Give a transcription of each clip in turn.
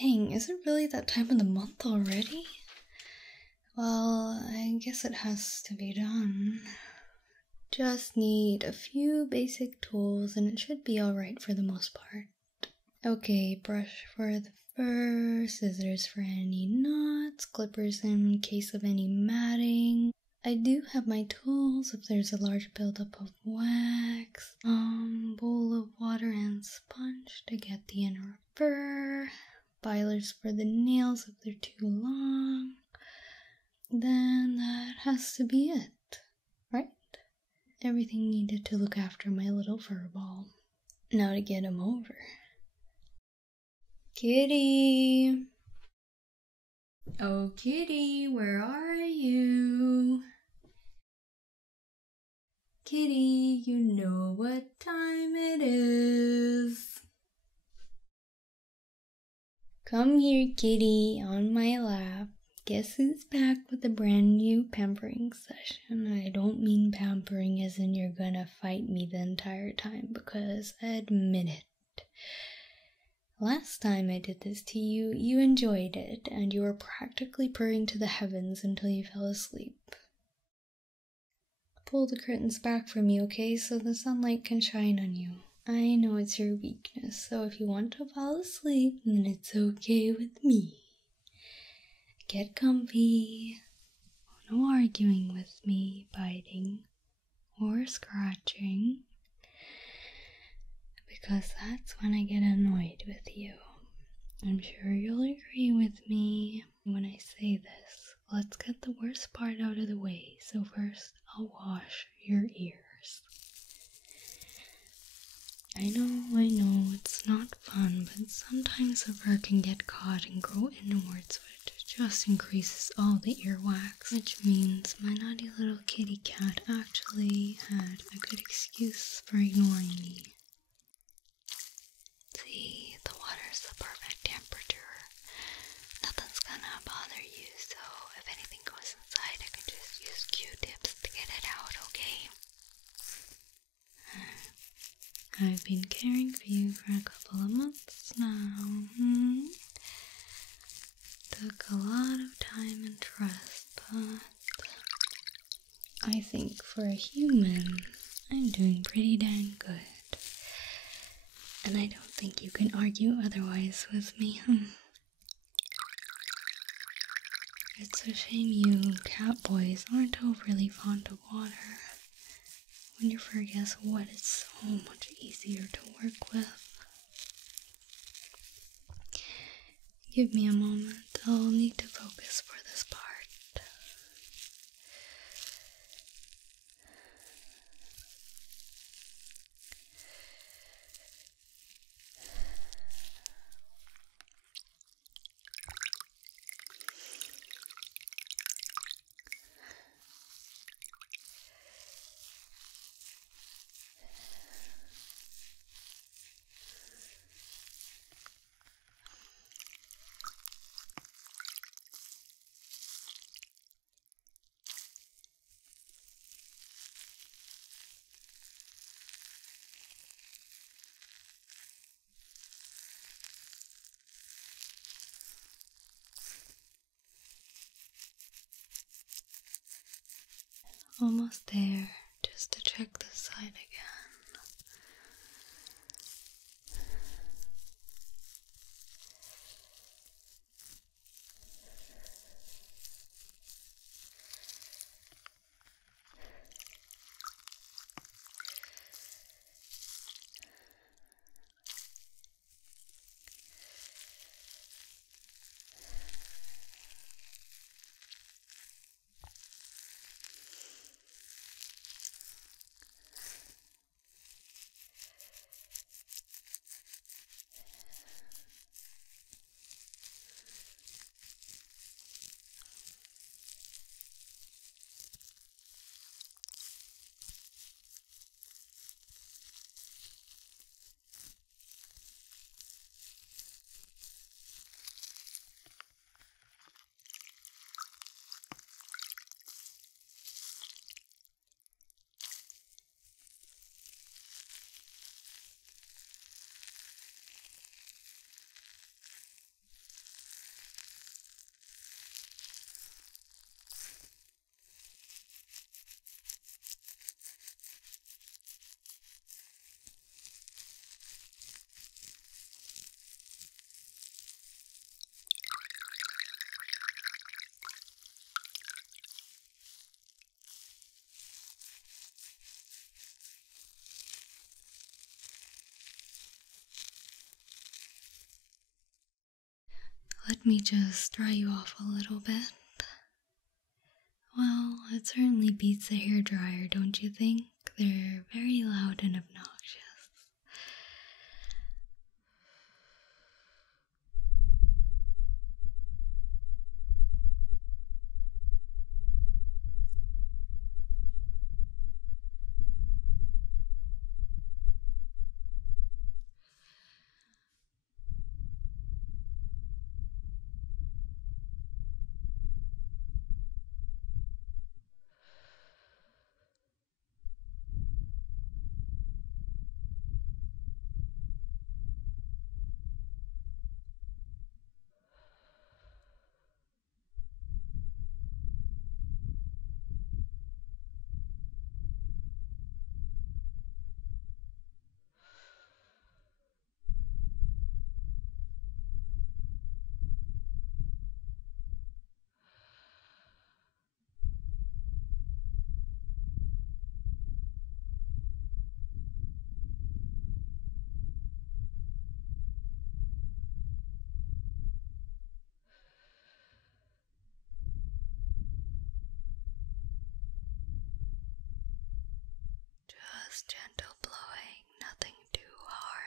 Dang, is it really that time of the month already? Well, I guess it has to be done. Just need a few basic tools and it should be alright for the most part. Okay, brush for the fur, scissors for any knots, clippers in case of any matting. I do have my tools if there's a large buildup of wax, bowl of water and sponge to get the inner fur, filers for the nails if they're too long. Then that has to be it, right? Everything needed to look after my little fur ball. Now to get him over. Kitty! Oh, Kitty, where are you? Kitty, you know what time it is. Come here, Kitty, on my lap. Guess who's back with a brand new pampering session? I don't mean pampering as in you're gonna fight me the entire time, because admit it. Last time I did this to you, you enjoyed it, and you were practically purring to the heavens until you fell asleep. Pull the curtains back from you, okay, so the sunlight can shine on you. I know it's your weakness, so if you want to fall asleep, then it's okay with me. Get comfy. No arguing with me, biting, or scratching, because that's when I get annoyed with you. I'm sure you'll agree with me when I say this. Let's get the worst part out of the way, so first I'll wash your ears. I know, it's not fun, but sometimes the fur can get caught and grow inwards, which just increases all the earwax, which means my naughty little kitty cat actually had a good excuse for ignoring me. See, the water's the perfect temperature. Nothing's gonna bother you, so if anything goes inside, I can just use Q-tips to get it out, okay? I've been caring for you for a couple of months now. Took a lot of time and trust, but I think for a human, I'm doing pretty dang good. And I don't think you can argue otherwise with me. It's a shame you catboys aren't overly fond of water. When your fur gets wet, it's so much easier to work with. Give me a moment, I'll need to focus for this part. Almost there, just to check the side again. Let me just dry you off a little bit. Well, it certainly beats a hairdryer, don't you think? They're very loud and obnoxious. Just gentle blowing, nothing too harsh.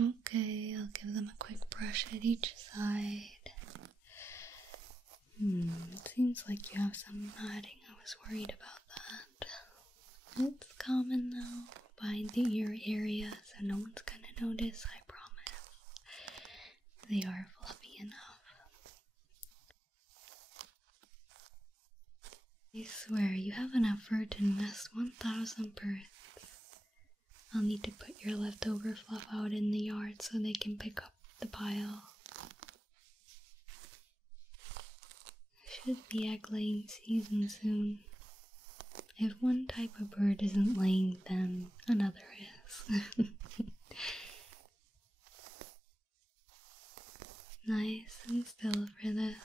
Okay, I'll give them a quick brush at each side. It seems like you have some matting. I was worried about that. It's common though, behind the ear area, so no one's gonna notice, I promise. They are fluffy enough. I swear, you have enough fur to nest 1,000 birds. I'll need to put your leftover fluff out in the yard so they can pick up the pile. Should be egg laying season soon. If one type of bird isn't laying, then another is. Nice and still for this.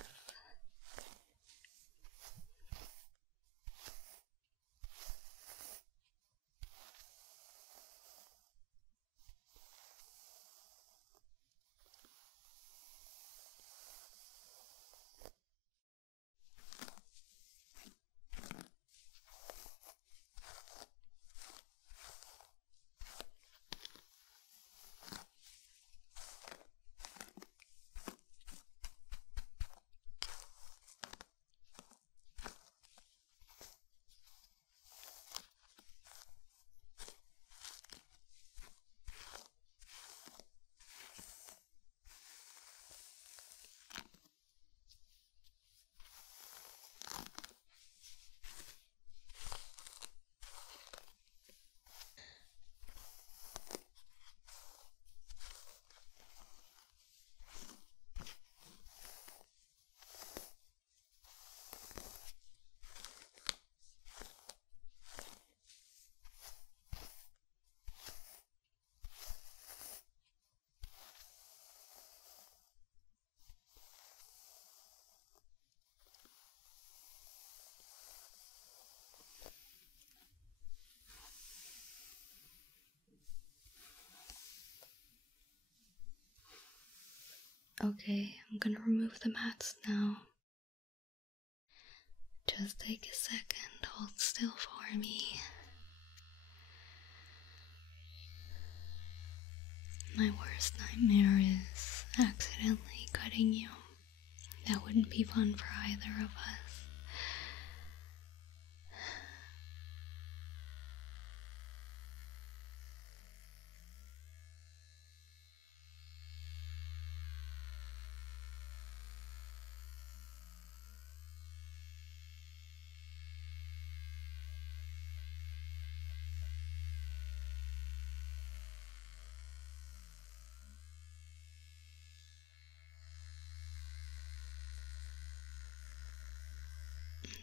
Okay, I'm gonna remove the mats now. Just take a second, hold still for me. My worst nightmare is accidentally hurting you. That wouldn't be fun for either of us.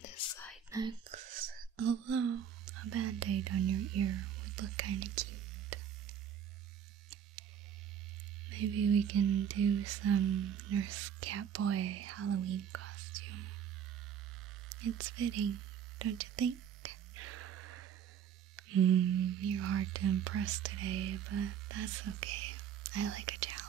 This side next, although a band-aid on your ear would look kinda cute. Maybe we can do some Nurse Catboy Halloween costume. It's fitting, don't you think? You're hard to impress today, but that's okay. I like a challenge.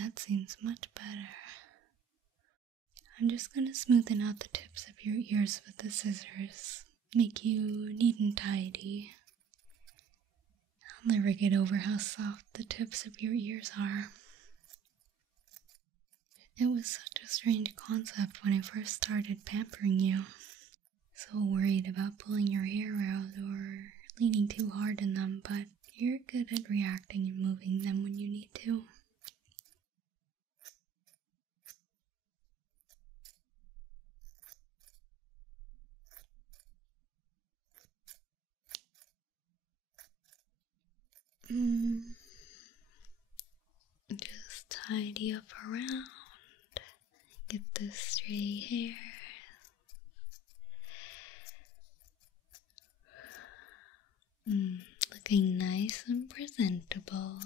That seems much better. I'm just gonna smoothen out the tips of your ears with the scissors, make you neat and tidy. I'll never get over how soft the tips of your ears are. It was such a strange concept when I first started pampering you. So worried about pulling your hair out or leaning too hard in them, but you're good at reacting and moving them when you need to. Just tidy up around, get the stray hair. Looking nice and presentable.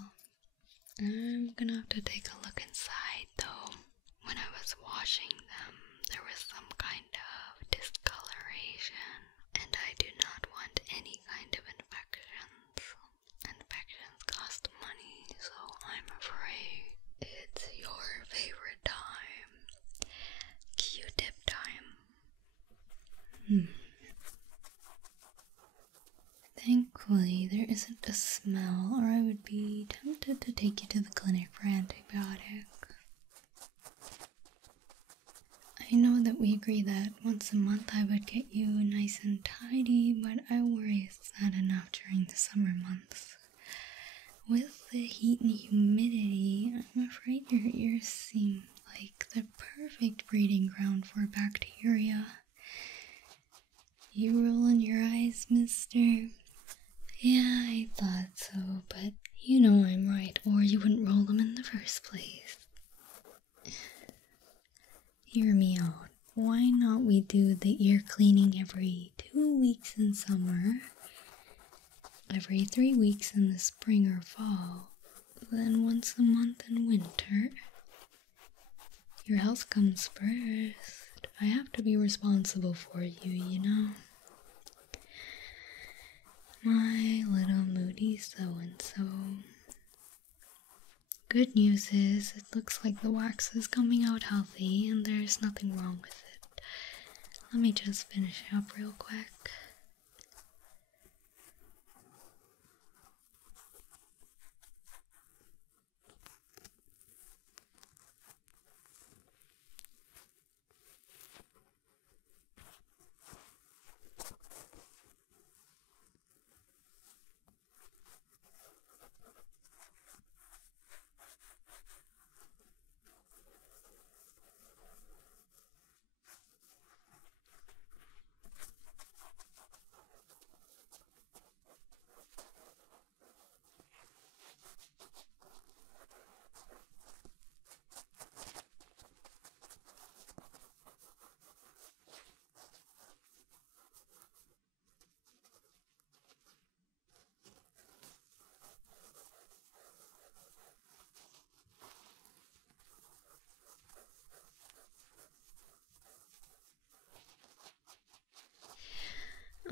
I'm gonna have to take a look inside though. When I was washing them, there was some kind of discoloration, and I do not want any kind of infections. Infections cost money, so I'm afraid it's your favorite time. Q-tip time. Thankfully, there isn't a smell, or I would be tempted to take you to the clinic for antibiotics. I know that we agree that once a month I would get you nice and tidy, but I worry it's not enough during the summer months. With the heat and humidity, I'm afraid your ears seem like the perfect breeding ground for bacteria. You rolling your eyes, mister? Yeah, I thought so, but you know I'm right, or you wouldn't roll them in the first place. Hear me out. Why not we do the ear cleaning every 2 weeks in summer, every 3 weeks in the spring or fall, then once a month in winter? Your health comes first. I have to be responsible for you, you know. My little moody so-and-so. Good news is, it looks like the wax is coming out healthy and there's nothing wrong with it. Let me just finish up real quick.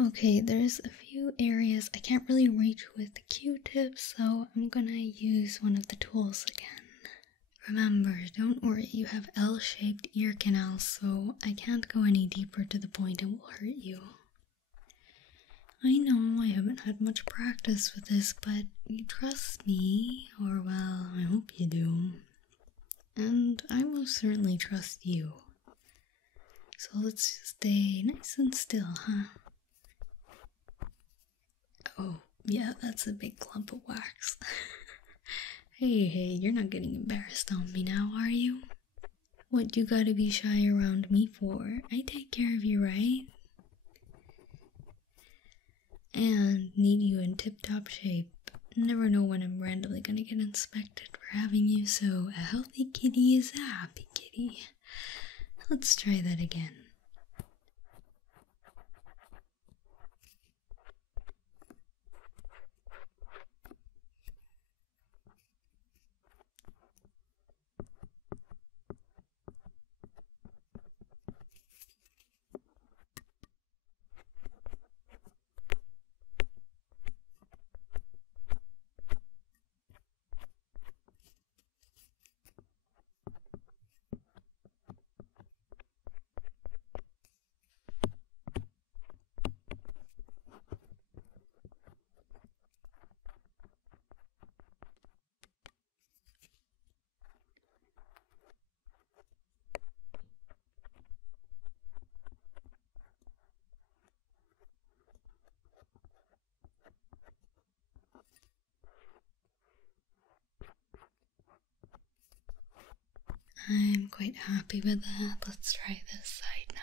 Okay, there's a few areas I can't really reach with the Q-tips, so I'm gonna use one of the tools again. Remember, don't worry, you have L-shaped ear canals, so I can't go any deeper to the point it will hurt you. I know I haven't had much practice with this, but you trust me, or well, I hope you do. And I most certainly trust you. So let's stay nice and still, huh? Oh, yeah, that's a big clump of wax. Hey, you're not getting embarrassed on me now, are you? What you gotta be shy around me for? I take care of you, right? And need you in tip-top shape. Never know when I'm randomly gonna get inspected for having you, so a healthy kitty is a happy kitty. Let's try that again. I'm quite happy with that. Let's try this side now.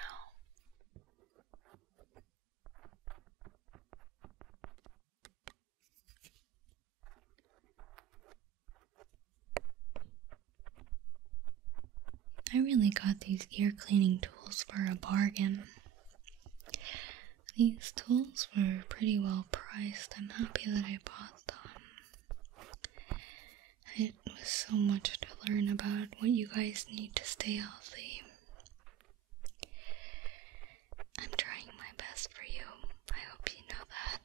I really got these ear cleaning tools for a bargain. These tools were pretty well priced. I'm happy that I bought them. It was so much to learn about what you guys need to stay healthy. I'm trying my best for you. I hope you know that.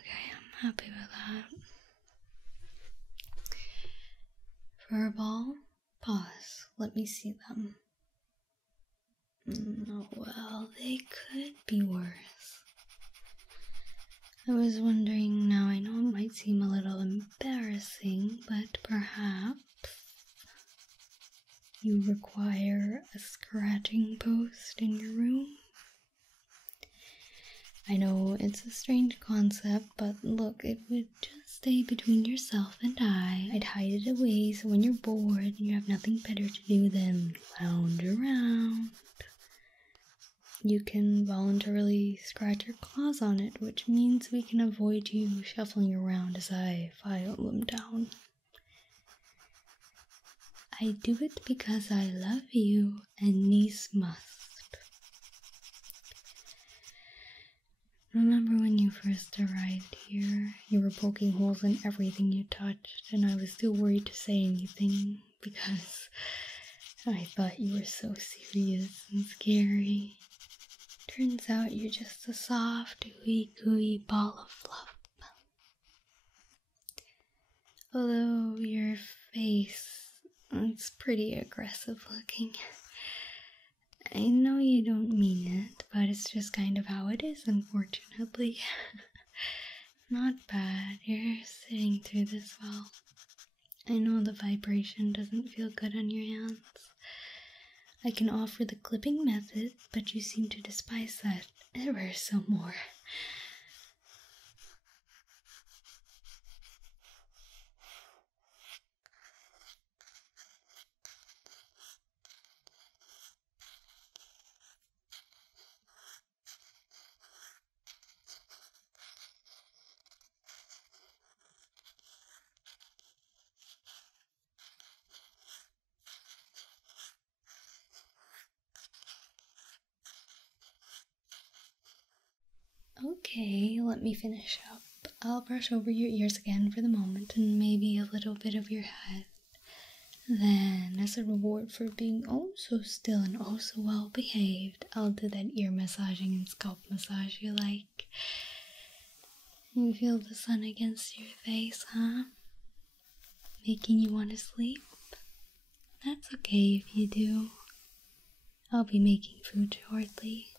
Okay, I'm happy with that. Furball, pause. Let me see them. Oh, well, they could be worse. I was wondering, now I know it might seem a little embarrassing, but perhaps you require a scratching post in your room? I know it's a strange concept, but look, it would just stay between yourself and I. I'd hide it away so when you're bored and you have nothing better to do than lounge around, you can voluntarily scratch your claws on it, which means we can avoid you shuffling around as I file them down. I do it because I love you, and niece must. Remember when you first arrived here, you were poking holes in everything you touched, and I was too worried to say anything because I thought you were so serious and scary. Turns out you're just a soft, ooey-gooey ball of fluff. Although your face, it's pretty aggressive looking. I know you don't mean it, but it's just kind of how it is, unfortunately. Not bad, you're sitting through this well. I know the vibration doesn't feel good on your hands. I can offer the clipping method, but you seem to despise that ever so more. Okay, let me finish up. I'll brush over your ears again for the moment and maybe a little bit of your head. Then, as a reward for being oh so still and oh so well behaved, I'll do that ear massaging and scalp massage you like. You feel the sun against your face, huh? Making you want to sleep? That's okay if you do. I'll be making food shortly.